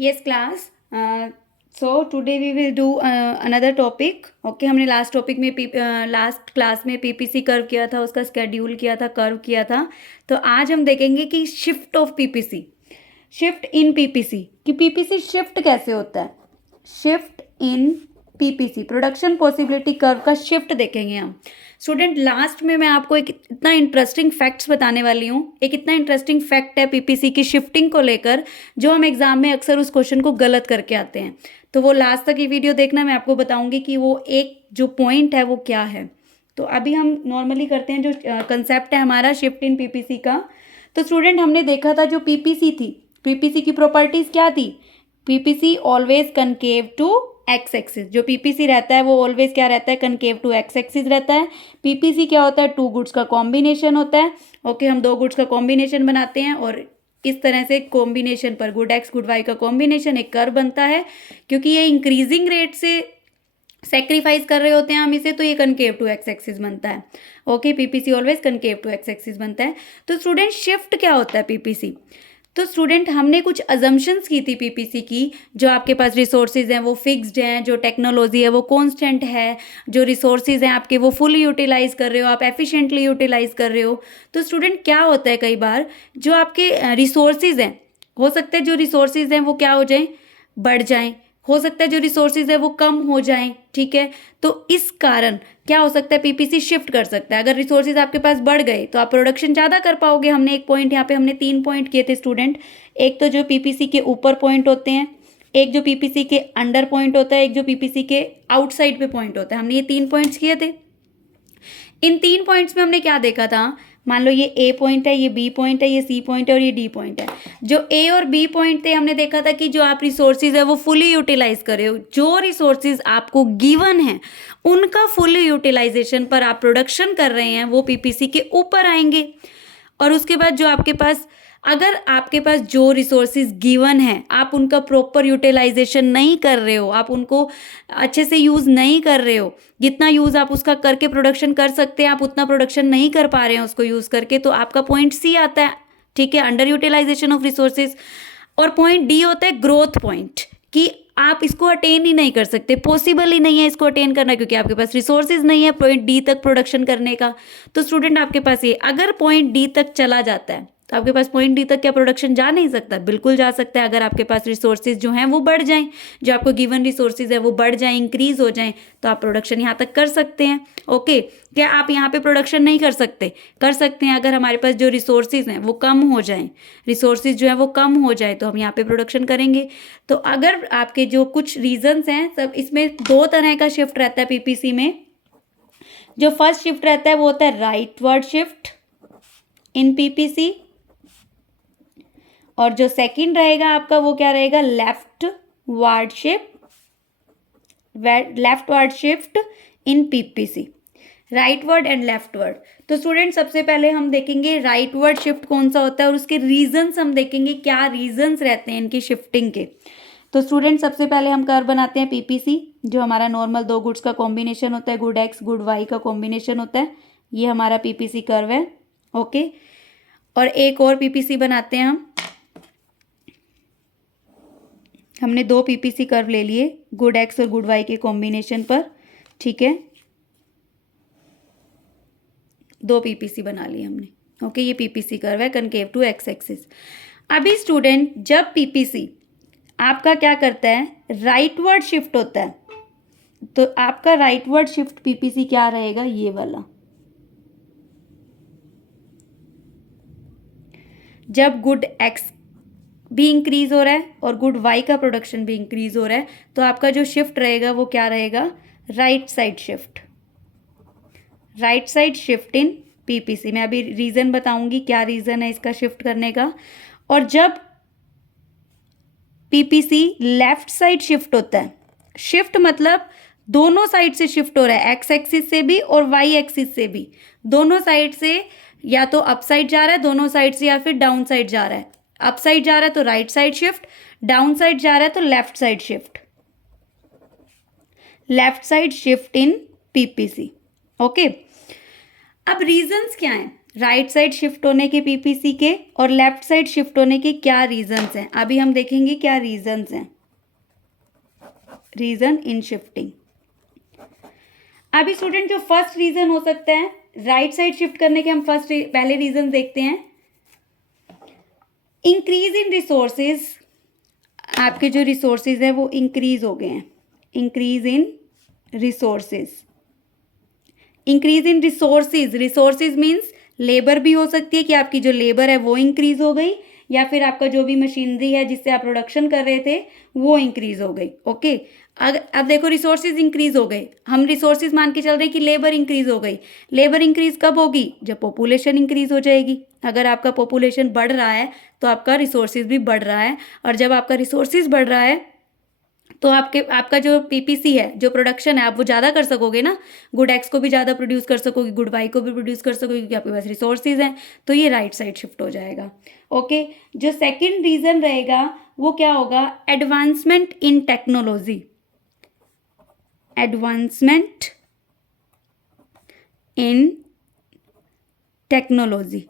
Yes class. So today we will do another topic. Okay, हमने last topic में last class में PPC curve किया था, उसका स्केड्यूल किया था, कर्व किया था. तो आज हम देखेंगे कि shift of PPC, shift in PPC, कि पीपीसी शिफ्ट कैसे होता है. Shift in PPC, production possibility curve का शिफ्ट देखेंगे हम. स्टूडेंट, लास्ट में मैं आपको एक इतना इंटरेस्टिंग फैक्ट्स बताने वाली हूँ. एक इतना इंटरेस्टिंग फैक्ट है पीपीसी की शिफ्टिंग को लेकर, जो हम एग्जाम में अक्सर उस क्वेश्चन को गलत करके आते हैं. तो वो लास्ट तक ये वीडियो देखना, मैं आपको बताऊंगी कि वो एक जो पॉइंट है वो क्या है. तो अभी हम नॉर्मली करते हैं जो कंसेप्ट है हमारा शिफ्ट इन पीपीसी का. तो स्टूडेंट, हमने देखा था जो पीपीसी थी, पीपीसी की प्रॉपर्टीज क्या थी. PPC always concave to X axis. जो पीपीसी रहता है वो ऑलवेज क्या रहता है, कनकेव टू एक्स एक्सिस रहता है. पीपीसी क्या होता है, टू गुड्स का कॉम्बिनेशन होता है. ओके, हम दो गुड्स का कॉम्बिनेशन बनाते हैं और इस तरह से कॉम्बिनेशन पर गुड एक्स गुड वाई का कॉम्बिनेशन एक कर्व बनता है. क्योंकि ये इंक्रीजिंग रेट से सेक्रीफाइस कर रहे होते हैं हम इसे, तो ये कनकेव टू एक्स एक्सिस बनता है. Okay, PPC always concave to X axis बनता है. तो स्टूडेंट, शिफ्ट क्या होता है पीपीसी. तो स्टूडेंट, हमने कुछ अजम्पशंस की थी पीपीसी की. जो आपके पास रिसोर्सेज हैं वो फिक्स्ड हैं, जो टेक्नोलॉजी है वो कांस्टेंट है, जो रिसोर्सेज हैं आपके वो फुली यूटिलाइज कर रहे हो, आप एफिशिएंटली यूटिलाइज कर रहे हो. तो स्टूडेंट, क्या होता है कई बार जो आपके रिसोर्सेज हैं, हो सकता है जो रिसोर्सेज हैं वो क्या हो जाएं, बढ़ जाएं. हो सकता है जो रिसोर्सेज है वो कम हो जाएं. ठीक है, तो इस कारण क्या हो सकता है, पीपीसी शिफ्ट कर सकता है. अगर रिसोर्सेज आपके पास बढ़ गए तो आप प्रोडक्शन ज़्यादा कर पाओगे. हमने एक पॉइंट यहाँ पे, हमने 3 पॉइंट किए थे स्टूडेंट. एक तो जो पीपीसी के ऊपर पॉइंट होते हैं, एक जो पीपीसी के अंडर पॉइंट होता है, एक जो पीपीसी के आउटसाइड पे पॉइंट होता है. हमने ये 3 पॉइंट्स किए थे. इन 3 पॉइंट्स में हमने क्या देखा था, मान लो ये ए पॉइंट है, ये बी पॉइंट है, ये सी पॉइंट है और ये डी पॉइंट है. जो ए और बी पॉइंट थे, हमने देखा था कि जो आप रिसोर्सेज है वो फुली यूटिलाइज कर रहे हो. जो रिसोर्सेज आपको गिवन है उनका फुली यूटिलाइजेशन पर आप प्रोडक्शन कर रहे हैं, वो पीपीसी के ऊपर आएंगे. और उसके बाद जो आपके पास, अगर आपके पास जो रिसोर्सेज गिवन है आप उनका प्रॉपर यूटिलाइजेशन नहीं कर रहे हो, आप उनको अच्छे से यूज़ नहीं कर रहे हो, जितना यूज़ आप उसका करके प्रोडक्शन कर सकते हैं आप उतना प्रोडक्शन नहीं कर पा रहे हैं उसको यूज़ करके, तो आपका पॉइंट सी आता है. ठीक है, अंडर यूटिलाइजेशन ऑफ रिसोर्सेज. और पॉइंट डी होता है ग्रोथ पॉइंट, कि आप इसको अटेन ही नहीं कर सकते, पॉसिबल ही नहीं है इसको अटेन करना, क्योंकि आपके पास रिसोर्सेज नहीं है पॉइंट डी तक प्रोडक्शन करने का. तो स्टूडेंट, आपके पास ये अगर पॉइंट डी तक चला जाता है तो आपके पास पॉइंट डी तक क्या प्रोडक्शन जा नहीं सकता, बिल्कुल जा सकता है. अगर आपके पास रिसोर्सेज जो हैं वो बढ़ जाएं, जो आपको गिवन रिसोर्सेज है वो बढ़ जाएं, इंक्रीज हो जाएं, तो आप प्रोडक्शन यहाँ तक कर सकते हैं. ओके, क्या आप यहाँ पे प्रोडक्शन नहीं कर सकते, कर सकते हैं. अगर हमारे पास जो रिसोर्सेज हैं वो कम हो जाएं, रिसोर्सेज जो है वो कम हो जाए, तो हम यहाँ पे प्रोडक्शन करेंगे. तो अगर आपके जो कुछ रीजंस हैं, सब इसमें 2 तरह का शिफ्ट रहता है पीपीसी में. जो फर्स्ट शिफ्ट रहता है वो होता है राइटवर्ड शिफ्ट इन पीपीसी, और जो सेकंड रहेगा आपका वो क्या रहेगा, leftward shift in PPC. Rightward and leftward. तो स्टूडेंट, सबसे पहले हम देखेंगे राइटवर्ड शिफ्ट कौन सा होता है और उसके रीजंस हम देखेंगे, क्या रीजंस रहते हैं इनकी शिफ्टिंग के. तो स्टूडेंट, सबसे पहले हम कर्व बनाते हैं पीपीसी, जो हमारा नॉर्मल दो गुड्स का कॉम्बिनेशन होता है, गुड एक्स गुड वाई का कॉम्बिनेशन होता है. ये हमारा पीपीसी कर्व है. ओके, और एक और पीपीसी बनाते हैं हमने 2 पीपीसी कर्व ले लिए गुड एक्स और गुड वाई के कॉम्बिनेशन पर. ठीक है, 2 पीपीसी बना लिए हमने. ओके, ये पीपीसी कर्व है कनकेव टू एक्स एक्सिस. अभी स्टूडेंट, जब पीपीसी आपका क्या करता है, राइटवर्ड शिफ्ट होता है, तो आपका राइटवर्ड शिफ्ट पीपीसी क्या रहेगा, ये वाला. जब गुड एक्स भी इंक्रीज हो रहा है और गुड वाई का प्रोडक्शन भी इंक्रीज हो रहा है, तो आपका जो शिफ्ट रहेगा वो क्या रहेगा, right side shift. Right side shift in PPC. मैं अभी रीजन बताऊंगी क्या रीजन है इसका शिफ्ट करने का. और जब पीपीसी लेफ्ट साइड शिफ्ट होता है, शिफ्ट मतलब दोनों साइड से शिफ्ट हो रहा है, एक्स एक्सिस से भी और वाई एक्सिस से भी, दोनों साइड से, या तो अप साइड जा रहा है दोनों साइड से, या फिर डाउन साइड जा रहा है. अप साइड जा रहा है तो right side shift, down side जा रहा है तो left side shift. Left side shift in PPC. Okay, अब रीजंस क्या हैं. राइट साइड शिफ्ट होने के पीपीसी के और लेफ्ट साइड शिफ्ट होने के क्या रीजंस हैं, अभी हम देखेंगे क्या रीजंस हैं, रीजन इन शिफ्टिंग। अभी स्टूडेंट जो फर्स्ट रीजन हो सकता है राइट साइड शिफ्ट करने के, हम पहले रीजन देखते हैं। इंक्रीज इन रिसोर्सेज, आपके जो रिसोर्सेज है वो इंक्रीज हो गए हैं, increase in resources, increase in resources, resources means labour भी हो सकती है कि आपकी जो लेबर है वो इंक्रीज हो गई, या फिर आपका जो भी मशीनरी है जिससे आप प्रोडक्शन कर रहे थे वो इंक्रीज हो गई। ओके, अब देखो रिसोर्सेज इंक्रीज हो गए, हम रिसोर्सेज मान के चल रहे हैं कि लेबर इंक्रीज हो गई। लेबर इंक्रीज कब होगी, जब पॉपुलेशन इंक्रीज हो जाएगी। अगर आपका पॉपुलेशन बढ़ रहा है तो आपका रिसोर्सेज भी बढ़ रहा है, और जब आपका रिसोर्सेज बढ़ रहा है तो आपका जो पीपीसी है, जो प्रोडक्शन है, आप वो ज़्यादा कर सकोगे ना, गुड एक्स को भी ज़्यादा प्रोड्यूस कर सकोगे, गुड वाई को भी प्रोड्यूस कर सकोगे, क्योंकि आपके पास रिसोर्सेज हैं। तो ये राइट साइड शिफ्ट हो जाएगा। ओके, जो सेकंड रीज़न रहेगा वो क्या होगा, advancement in technology, advancement in technology,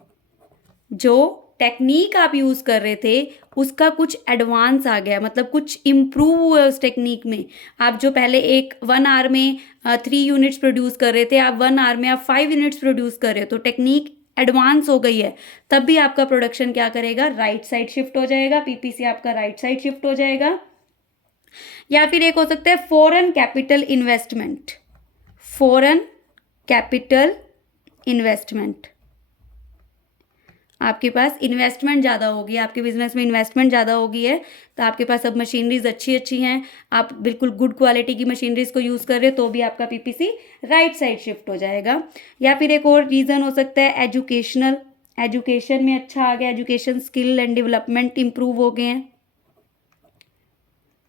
जो टेक्निक आप यूज़ कर रहे थे उसका कुछ एडवांस आ गया, मतलब कुछ इम्प्रूव हुआ उस टेक्निक में। आप जो पहले 1 आवर में 3 यूनिट्स प्रोड्यूस कर रहे थे, आप 1 आवर में आप 5 यूनिट्स प्रोड्यूस कर रहे हो, तो टेक्निक एडवांस हो गई है, तब भी आपका प्रोडक्शन क्या करेगा, राइट साइड शिफ्ट हो जाएगा, पीपीसी आपका राइट साइड शिफ्ट हो जाएगा। या फिर एक हो सकता है foreign capital investment, foreign capital investment, आपके पास इन्वेस्टमेंट ज़्यादा होगी, आपके बिजनेस में इन्वेस्टमेंट ज़्यादा होगी है, तो आपके पास अब मशीनरीज अच्छी अच्छी हैं, आप बिल्कुल गुड क्वालिटी की मशीनरीज को यूज़ कर रहे हो, तो भी आपका पीपीसी राइट साइड शिफ्ट हो जाएगा। या फिर एक और रीज़न हो सकता है एजुकेशनल, एजुकेशन में अच्छा आ गया, education skill and development improve हो गए हैं,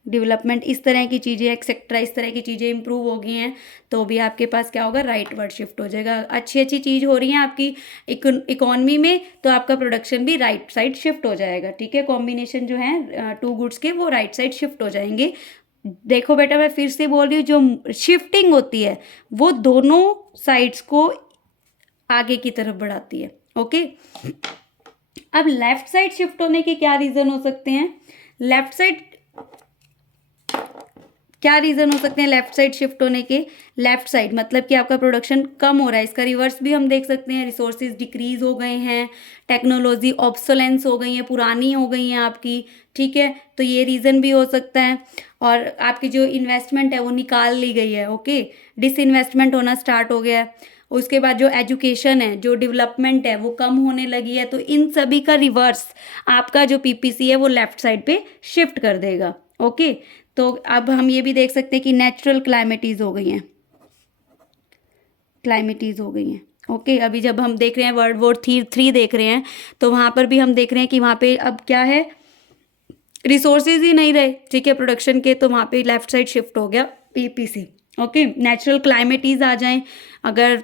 डेवलपमेंट इस तरह की चीज़ें, एक्सेट्रा इस तरह की चीज़ें इंप्रूव हो गई हैं, तो भी आपके पास क्या होगा, राइट वर्ड शिफ्ट हो जाएगा। अच्छी अच्छी चीज़ हो रही है आपकी इकोनॉमी में, तो आपका प्रोडक्शन भी राइट साइड शिफ्ट हो जाएगा। ठीक है, कॉम्बिनेशन जो है 2 गुड्स के वो राइट साइड शिफ्ट हो जाएंगे। देखो बेटा, मैं फिर से बोल रही हूँ, जो शिफ्टिंग होती है वो दोनों साइड्स को आगे की तरफ बढ़ाती है। ओके, अब लेफ्ट साइड शिफ्ट होने के क्या रीज़न हो सकते हैं, लेफ्ट साइड क्या रीज़न हो सकते हैं लेफ्ट साइड शिफ्ट होने के, लेफ्ट साइड मतलब कि आपका प्रोडक्शन कम हो रहा है, इसका रिवर्स भी हम देख सकते हैं, रिसोर्सेज डिक्रीज हो गए हैं, टेक्नोलॉजी ऑब्सोलेंस हो गई है, पुरानी हो गई हैं आपकी। ठीक है, तो ये रीज़न भी हो सकता है। और आपकी जो इन्वेस्टमेंट है वो निकाल ली गई है। ओके, डिसइन्वेस्टमेंट होना स्टार्ट हो गया है। उसके बाद जो एजुकेशन है, जो डेवलपमेंट है वो कम होने लगी है, तो इन सभी का रिवर्स आपका जो पीपीसी है वो लेफ्ट साइड पे शिफ्ट कर देगा। ओके, तो अब हम ये भी देख सकते हैं कि नेचुरल क्लाइमेटीज़ हो गई हैं, क्लाइमेटीज़ हो गई हैं। ओके, अभी जब हम देख रहे हैं वर्ल्ड वॉर 3 देख रहे हैं, तो वहाँ पर भी हम देख रहे हैं कि वहाँ पे अब क्या है, रिसोर्सेज ही नहीं रहे। ठीक है, प्रोडक्शन के, तो वहाँ पे लेफ्ट साइड शिफ्ट हो गया पीपीसी। ओके, नेचुरल क्लाइमेटीज़ आ जाएं, अगर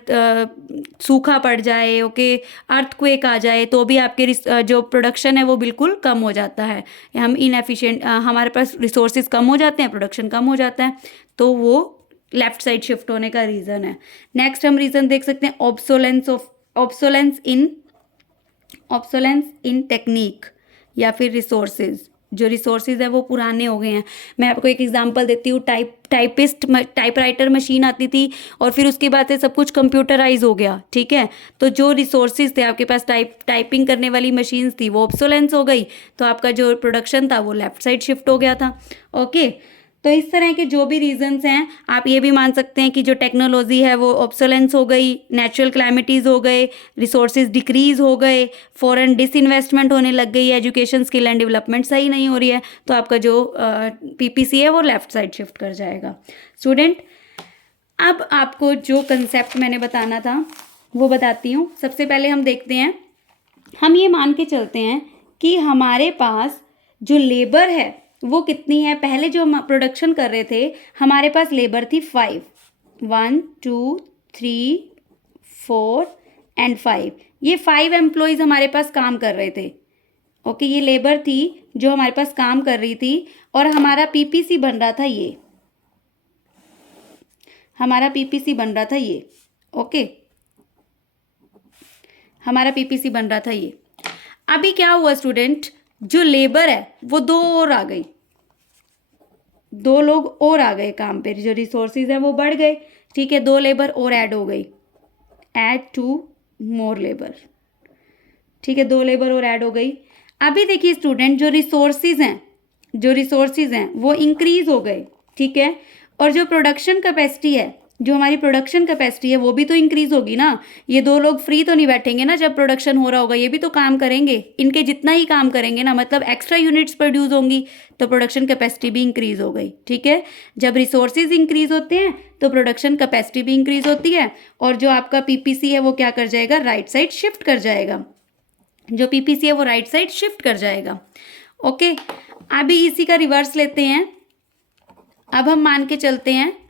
सूखा पड़ जाए, ओके, अर्थक्वेक आ जाए, तो भी आपके जो प्रोडक्शन है वो बिल्कुल कम हो जाता है। हम इनएफिशिएंट, हमारे पास रिसोर्सेज कम हो जाते हैं, प्रोडक्शन कम हो जाता है, तो वो लेफ्ट साइड शिफ्ट होने का रीज़न है। नेक्स्ट हम रीज़न देख सकते हैं ऑब्सोलेंस इन टेक्निक या फिर रिसोर्सेज, जो रिसोर्सेज है वो पुराने हो गए हैं। मैं आपको एक एग्जांपल देती हूँ, टाइपराइटर मशीन आती थी और फिर उसके बाद से सब कुछ कंप्यूटराइज हो गया। ठीक है, तो जो रिसोर्सेज थे आपके पास, टाइपिंग करने वाली मशीन्स थी, वो ऑब्सोलेंस हो गई, तो आपका जो प्रोडक्शन था वो लेफ्ट साइड शिफ्ट हो गया था। ओके, तो इस तरह के जो भी रीजंस हैं, आप ये भी मान सकते हैं कि जो टेक्नोलॉजी है वो ऑब्सोलेंस हो गई, नेचुरल क्लाइमेटीज़ हो गए, रिसोर्सेज डिक्रीज हो गए, फॉरेन डिसइन्वेस्टमेंट होने लग गई, एजुकेशन स्किल एंड डेवलपमेंट सही नहीं हो रही है, तो आपका जो पीपीसी है वो लेफ्ट साइड शिफ्ट कर जाएगा। स्टूडेंट, अब आपको जो कंसेप्ट मैंने बताना था वो बताती हूँ। सबसे पहले हम देखते हैं, हम ये मान के चलते हैं कि हमारे पास जो लेबर है वो कितनी है। पहले जो हम प्रोडक्शन कर रहे थे हमारे पास लेबर थी 5, 1 2 3 4 एंड 5, ये 5 एम्प्लॉयज़ हमारे पास काम कर रहे थे। ओके, ये लेबर थी जो हमारे पास काम कर रही थी, और हमारा पीपीसी बन रहा था ये, हमारा पीपीसी बन रहा था ये। ओके, हमारा पीपीसी बन रहा था ये। अभी क्या हुआ स्टूडेंट, जो लेबर है वो 2 और आ गई, 2 लोग और आ गए काम पे, जो रिसोर्सेज है वो बढ़ गए, ठीक है, 2 लेबर और ऐड हो गई, ऐड 2 मोर लेबर, ठीक है, 2 लेबर और ऐड हो गई। अभी देखिए स्टूडेंट, जो रिसोर्सेज हैं वो इंक्रीज हो गए, ठीक है, और जो प्रोडक्शन कैपेसिटी है, जो हमारी प्रोडक्शन कैपेसिटी है वो भी तो इंक्रीज होगी ना। ये 2 लोग फ्री तो नहीं बैठेंगे ना, जब प्रोडक्शन हो रहा होगा ये भी तो काम करेंगे, इनके जितना ही काम करेंगे ना, मतलब एक्स्ट्रा यूनिट्स प्रोड्यूस होंगी, तो प्रोडक्शन कैपेसिटी भी इंक्रीज हो गई, ठीक है। जब रिसोर्सेज इंक्रीज होते हैं तो प्रोडक्शन कैपेसिटी भी इंक्रीज होती है, और जो आपका पीपीसी है वो क्या कर जाएगा, राइट साइड शिफ्ट कर जाएगा, जो पीपीसी है वो राइट साइड शिफ्ट कर जाएगा। ओके, अभी इसी का रिवर्स लेते हैं। अब हम मान के चलते हैं,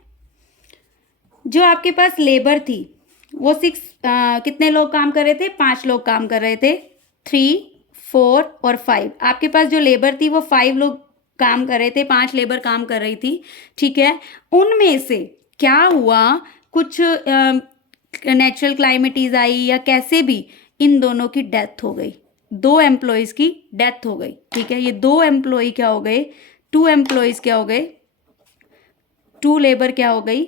जो आपके पास लेबर थी वो कितने लोग काम कर रहे थे, 5 लोग काम कर रहे थे, 3, 4 और 5। आपके पास जो लेबर थी वो 5 लोग काम कर रहे थे, 5 लेबर काम कर रही थी, ठीक है। उनमें से क्या हुआ, कुछ नेचुरल क्लाइमेटीज आई या कैसे भी, इन दोनों की डेथ हो गई, 2 एम्प्लॉयज़ की डेथ हो गई, ठीक है। ये 2 एम्प्लॉय क्या हो गए, 2 एम्प्लॉयज़ क्या हो गए, 2 लेबर क्या हो गई,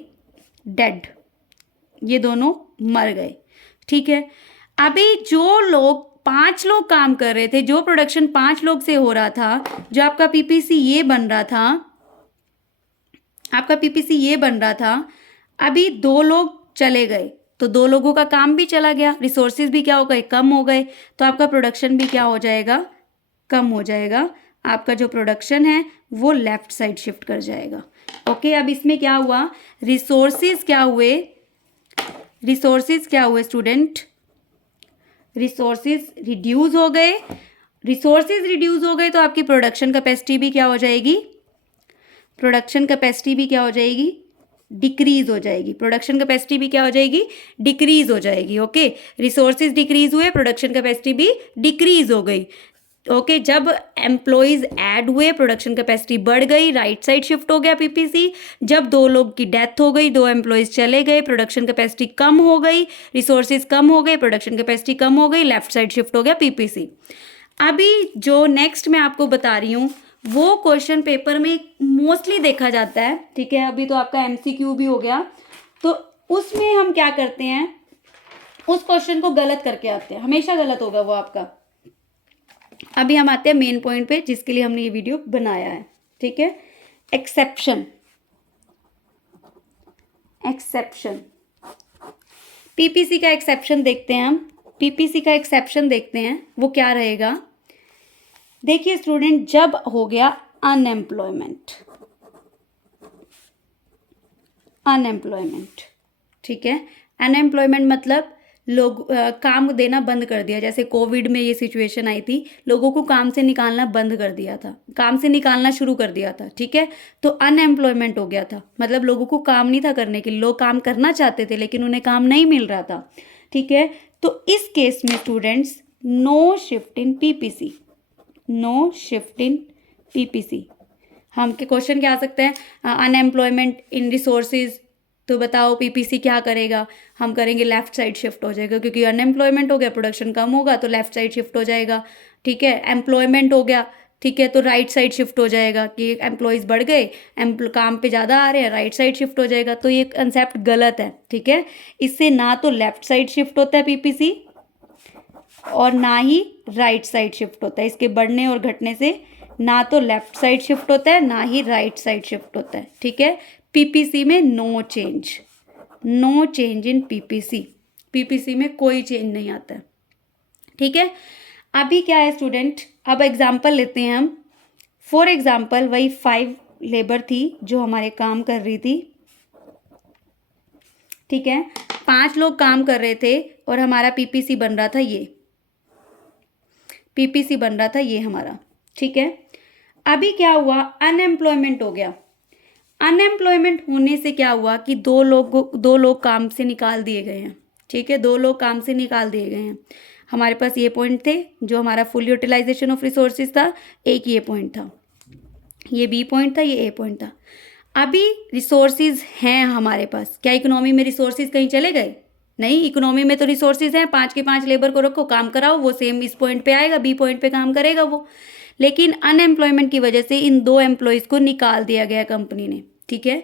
डेड, ये दोनों मर गए, ठीक है। अभी जो लोग 5 लोग काम कर रहे थे, जो प्रोडक्शन 5 लोग से हो रहा था, जो आपका पीपीसी ये बन रहा था, आपका पीपीसी ये बन रहा था, अभी 2 लोग चले गए, तो 2 लोगों का काम भी चला गया, रिसोर्सेज भी क्या हो गए, कम हो गए, तो आपका प्रोडक्शन भी क्या हो जाएगा, कम हो जाएगा। आपका जो प्रोडक्शन है वो लेफ्ट साइड शिफ्ट कर जाएगा। ओके, अब इसमें क्या हुआ, रिसोर्सेज क्या हुए स्टूडेंट, रिसोर्सेज रिड्यूस हो गए, रिसोर्सेज रिड्यूस हो गए तो आपकी प्रोडक्शन कैपेसिटी भी क्या हो जाएगी, प्रोडक्शन कैपेसिटी भी क्या हो जाएगी, डिक्रीज हो जाएगी, प्रोडक्शन कैपेसिटी भी क्या हो जाएगी, डिक्रीज हो जाएगी। ओके, रिसोर्सेज डिक्रीज हुए, प्रोडक्शन कैपेसिटी भी डिक्रीज हो गई। ओके, जब एम्प्लॉयज़ ऐड हुए प्रोडक्शन कैपेसिटी बढ़ गई, राइट साइड शिफ्ट हो गया पीपीसी। जब 2 लोग की डेथ हो गई, 2 एम्प्लॉयज़ चले गए, प्रोडक्शन कैपेसिटी कम हो गई, रिसोर्सेज कम हो गए, प्रोडक्शन कैपेसिटी कम हो गई, लेफ्ट साइड शिफ्ट हो गया पीपीसी। अभी जो नेक्स्ट मैं आपको बता रही हूँ वो क्वेश्चन पेपर में मोस्टली देखा जाता है, ठीक है। अभी तो आपका एमसीक्यू भी हो गया, तो उसमें हम क्या करते हैं, उस क्वेश्चन को गलत करके आते हैं, हमेशा गलत होगा वो आपका। अभी हम आते हैं मेन पॉइंट पे जिसके लिए हमने ये वीडियो बनाया है, ठीक है। एक्सेप्शन, पीपीसी का एक्सेप्शन देखते हैं हम, पीपीसी का एक्सेप्शन देखते हैं वो क्या रहेगा। देखिए स्टूडेंट, जब हो गया अनएम्प्लॉयमेंट, ठीक है, अनएम्प्लॉयमेंट मतलब लोग काम देना बंद कर दिया, जैसे कोविड में ये सिचुएशन आई थी, लोगों को काम से निकालना बंद कर दिया था, काम से निकालना शुरू कर दिया था, ठीक है। तो अनएम्प्लॉयमेंट हो गया था, मतलब लोगों को काम नहीं था करने के लिए, लोग काम करना चाहते थे लेकिन उन्हें काम नहीं मिल रहा था, ठीक है। तो इस केस में students, no shift in PPC, no shift in PPC. हम के क्वेश्चन क्या आ सकते हैं, अनएम्प्लॉयमेंट इन रिसोर्सेज, तो बताओ पीपीसी क्या करेगा, हम करेंगे लेफ्ट साइड शिफ्ट हो जाएगा, क्योंकि अनएम्प्लॉयमेंट हो गया, प्रोडक्शन कम होगा तो लेफ्ट साइड शिफ्ट हो जाएगा, ठीक है। एम्प्लॉयमेंट हो गया, ठीक है, तो राइट साइड शिफ्ट हो जाएगा कि एम्प्लॉयज़ बढ़ गए, काम पे ज़्यादा आ रहे हैं, राइट साइड शिफ्ट हो जाएगा। तो ये कंसेप्ट गलत है, ठीक है। इससे ना तो लेफ्ट साइड शिफ्ट होता है पीपीसी और ना ही राइट साइड शिफ्ट होता है, इसके बढ़ने और घटने से ना तो लेफ्ट साइड शिफ्ट होता है ना ही राइट साइड शिफ्ट होता है, ठीक है। पीपीसी में नो चेंज इन पीपीसी में कोई चेंज नहीं आता है, ठीक है। अभी क्या है स्टूडेंट, अब एग्जाम्पल लेते हैं हम। फॉर एग्जाम्पल, वही 5 लेबर थी जो हमारे काम कर रही थी, ठीक है, 5 लोग काम कर रहे थे और हमारा पीपीसी बन रहा था ये हमारा, ठीक है। अभी क्या हुआ, अनएम्प्लॉयमेंट हो गया। अनएम्प्लॉयमेंट होने से क्या हुआ कि 2 लोग काम से निकाल दिए गए हैं, ठीक है, 2 लोग काम से निकाल दिए गए हैं। हमारे पास ये पॉइंट थे जो हमारा फुल यूटिलाइजेशन ऑफ रिसोर्सेज था, एक ये पॉइंट था, ये बी पॉइंट था, ये ए पॉइंट था। अभी रिसोर्सेज हैं हमारे पास, क्या इकोनॉमी में रिसोर्सेज कहीं चले गए, नहीं, इकोनॉमी में तो रिसोर्सेज हैं, 5 के 5 लेबर को रखो, काम कराओ, वो सेम इस पॉइंट पे आएगा, बी पॉइंट पे काम करेगा वो। लेकिन अनएम्प्लॉयमेंट की वजह से इन 2 एम्प्लॉयज़ को निकाल दिया गया कंपनी ने, ठीक है।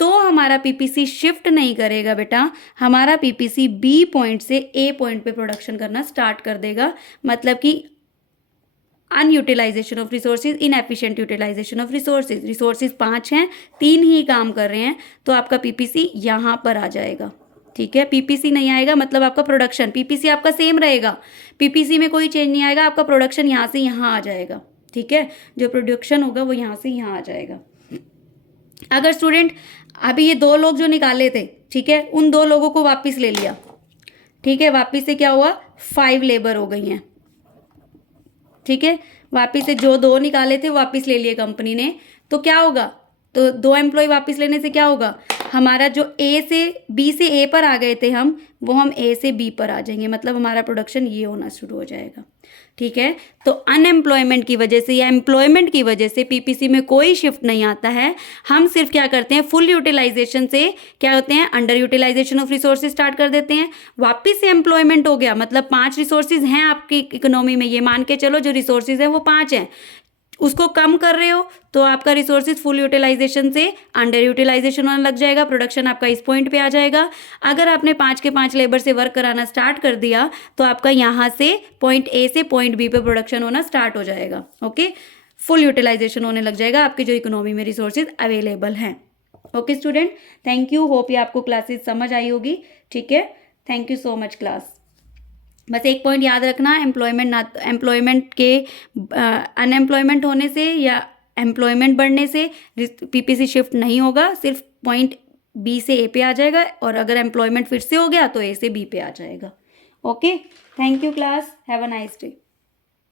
तो हमारा पीपीसी शिफ्ट नहीं करेगा बेटा, हमारा पीपीसी बी पॉइंट से ए पॉइंट पे प्रोडक्शन करना स्टार्ट कर देगा। मतलब कि unutilization of resources, inefficient utilization of resources. Resources 5 हैं, 3 ही काम कर रहे हैं, तो आपका पीपीसी यहाँ पर आ जाएगा, ठीक है। पीपीसी नहीं आएगा मतलब आपका प्रोडक्शन, पीपीसी आपका सेम रहेगा, पीपीसी में कोई चेंज नहीं आएगा, आपका प्रोडक्शन यहाँ से यहाँ आ जाएगा, ठीक है। जो प्रोडक्शन होगा वो यहाँ से यहाँ आ जाएगा। अगर स्टूडेंट अभी ये 2 लोग जो निकाले थे, ठीक है, उन 2 लोगों को वापस ले लिया, ठीक है, वापस से क्या हुआ, 5 लेबर हो गई हैं, ठीक है। वापस से जो 2 निकाले थे वापस ले लिए कंपनी ने, तो क्या होगा, तो 2 एम्प्लॉय वापस लेने से क्या होगा, हमारा जो ए से बी से ए पर आ गए थे हम, वो हम ए से बी पर आ जाएंगे, मतलब हमारा प्रोडक्शन ये होना शुरू हो जाएगा, ठीक है। तो अनएम्प्लॉयमेंट की वजह से या एम्प्लॉयमेंट की वजह से पीपीसी में कोई शिफ्ट नहीं आता है। हम सिर्फ क्या करते हैं, फुल यूटिलाइजेशन से क्या होते हैं, under utilization of resources start कर देते हैं, वापस से एम्प्लॉयमेंट हो गया, मतलब 5 रिसोर्सेज हैं आपकी इकोनॉमी में, ये मान के चलो जो रिसोर्सेज हैं वो 5 हैं, उसको कम कर रहे हो तो आपका रिसोर्सेज फुल यूटिलाइजेशन से अंडर यूटिलाइजेशन होने लग जाएगा, प्रोडक्शन आपका इस पॉइंट पे आ जाएगा। अगर आपने 5 के 5 लेबर से वर्क कराना स्टार्ट कर दिया तो आपका यहाँ से पॉइंट ए से पॉइंट बी पे प्रोडक्शन होना स्टार्ट हो जाएगा, ओके। फुल यूटिलाइजेशन होने लग जाएगा आपके जो इकोनॉमी में रिसोर्सेज अवेलेबल हैं। Okay student, thank you, hope ये आपको क्लासेस समझ आई होगी, ठीक है। Thank you so much class. बस एक पॉइंट याद रखना, एम्प्लॉयमेंट के अनएम्प्लॉयमेंट होने से या एम्प्लॉयमेंट बढ़ने से पीपीसी शिफ्ट नहीं होगा, सिर्फ पॉइंट बी से ए पे आ जाएगा, और अगर एम्प्लॉयमेंट फिर से हो गया तो ए से बी पे आ जाएगा। Okay, thank you class, have a nice day.